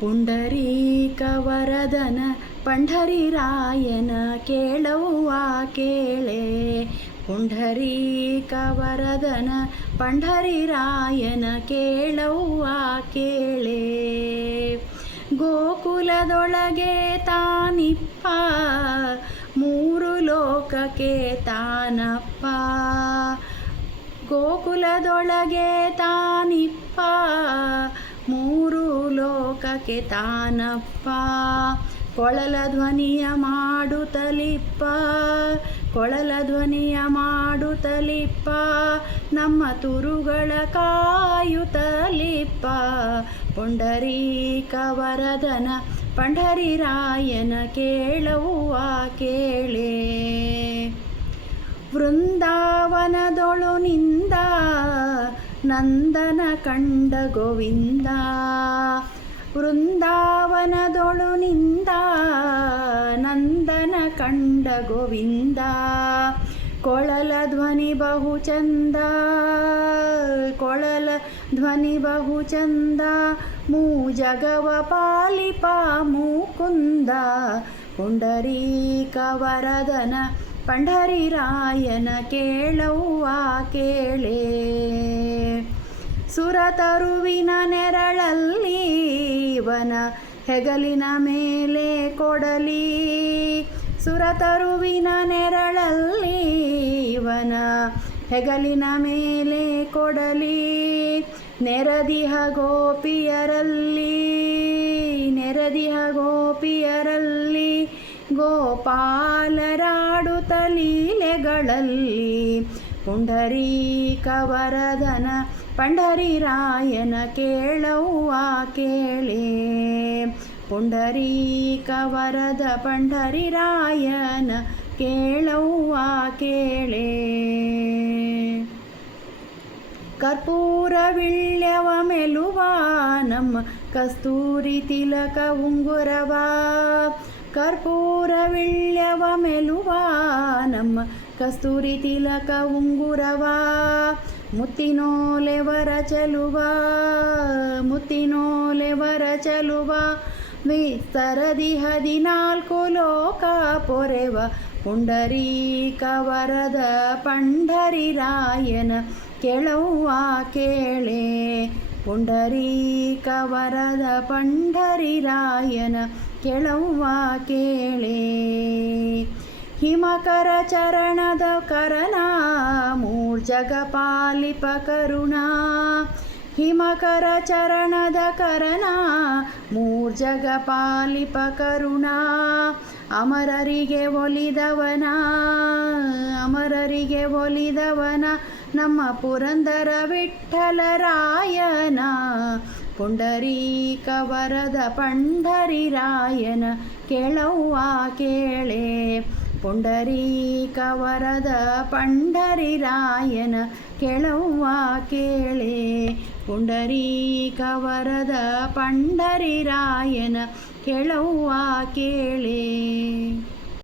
ಪುಂಡರೀಕ ವರದನ ಪಂಢರಿರಾಯನ ಕೇಳವ್ವ ಕೇಳೆ. ಪುಂಡರೀಕ ವರದನ ಪಂಢರಿರಾಯನ ಕೇಳವ್ವ ಕೇಳೆ. ಗೋಕುಲದೊಳಗೆ ತಾನಿಪ್ಪ ಮೂರು ಲೋಕಕ್ಕೆ ತಾನಪ್ಪ. ಗೋಕುಲದೊಳಗೆ ತಾನಿಪ್ಪ ಮೂರು ಲೋಕಕ್ಕೆ ತಾನಪ್ಪ. ಕೊಳಲ ಧ್ವನಿಯ ಮಾಡುತ್ತಲಿಪ್ಪ ಕೊಳಲ ಧ್ವನಿಯ ಮಾಡುತ್ತಲಿಪ್ಪ ನಮ್ಮ ತುರುಗಳ ಕಾಯುತ್ತಲಿಪ್ಪ. ಪುಂಡರೀಕ ವರದನ ಪಂಢರಿರಾಯನ ಕೇಳವ್ವ ಕೇಳೆ. ವೃಂದಾವನದೊಳು ನಿಂದ ನಂದನ ಕಂಡ ಗೋವಿಂದ. ವೃಂದಾವನದೊಳು ನಿಂದ ನಂದನ ಕಂಡ ಗೋವಿಂದ. ಕೊಳಲ ಧ್ವನಿ ಬಹು ಚಂದ ಕೊಳಲ ಧ್ವನಿ ಬಹು ಚಂದ ಮೂ ಜಗವ ಪಾಲಿಪ ಮುಕುಂದ. ಪುಂಡರೀಕ ವರದನ ಪಂಢರಿರಾಯನ ಕೇಳವ್ವ ಕೇಳೆ. ಸುರತರುವಿನ ನೆರಳಲ್ಲಿ ವನ ಹೆಗಲಿನ ಮೇಲೆ ಕೊಡಲಿ. ಸುರತರುವಿನ ನೆರಳಲ್ಲಿ ವನ ಹೆಗಲಿನ ಮೇಲೆ ಕೊಡಲಿ. ನೆರದಿಹ ಗೋಪಿಯರಲ್ಲಿ ನೆರದಿಹ ಗೋಪಿಯರಲ್ಲಿ ಗೋಪಾಲರಾಡುತ್ತ ಲೀಲೆಗಳಲ್ಲಿ. ಪುಂಡರೀಕ ವರದನ ಪಂಢರಿರಾಯನ ಕೇಳವ್ವ ಕೇಳೆ. ಪುಂಡರೀಕ ವರದ ಪಂಢರಿರಾಯನ ಕೇಳವ್ವ ಕೇಳೆ. ಕರ್ಪೂರವಿಳ್ಯವ ಮೆಲುವ ನಮ್ಮ ಕಸ್ತೂರಿ ತಿಲಕ ಉಂಗುರವ. ಕರ್ಪೂರವಿಳ್ಯವ ಮೆಲುವ ನಮ್ಮ ಕಸ್ತೂರಿ ತಿಲಕ ಉಂಗುರವ. ಮುತ್ತಿನೋಲೆ ವರ ಚಲುವ ಮುತ್ತಿನೋಲೆ ವರ ಚಲುವ. ವಿಸ್ತರದಿ 14 ಲೋಕ ಪೊರೆವ. ಪುಂಡರೀಕ ವರದ ಪಂಢರಿರಾಯನ ಕೇಳವ್ವ ಕೇಳೆ. ಪುಂಡರೀಕ ವರದ ಪಂಢರಿರಾಯನ ಕೇಳವ್ವ ಕೇಳೆ. ಹಿಮಕರ ಚರಣದ ಕರನ ಮೂರ್ಜಗ ಪಾಲಿಪ ಕರುಣ. ಹಿಮಕರ ಚರಣದ ಕರನ ಮೂರ್ಜಗ ಪಾಲಿಪ ಕರುಣ. ಅಮರರಿಗೆ ಒಲಿದವನ ಅಮರರಿಗೆ ಒಲಿದವನ ನಮ್ಮ ಪುರಂದರ ವಿಠ್ಠಲರಾಯನ. ಪುಂಡರೀಕ ವರದ ಪಂಢರಿರಾಯನ ಕೇಳವ್ವ ಕೇಳೆ. ಪುಂಡರೀಕ ವರದ ಪಂಢರಿರಾಯನ ಕೇಳವ್ವ ಕೇಳೆ. ಪುಂಡರೀಕ ವರದ ಪಂಢರಿರಾಯನ ಕೇಳವ್ವ ಕೇಳೆ.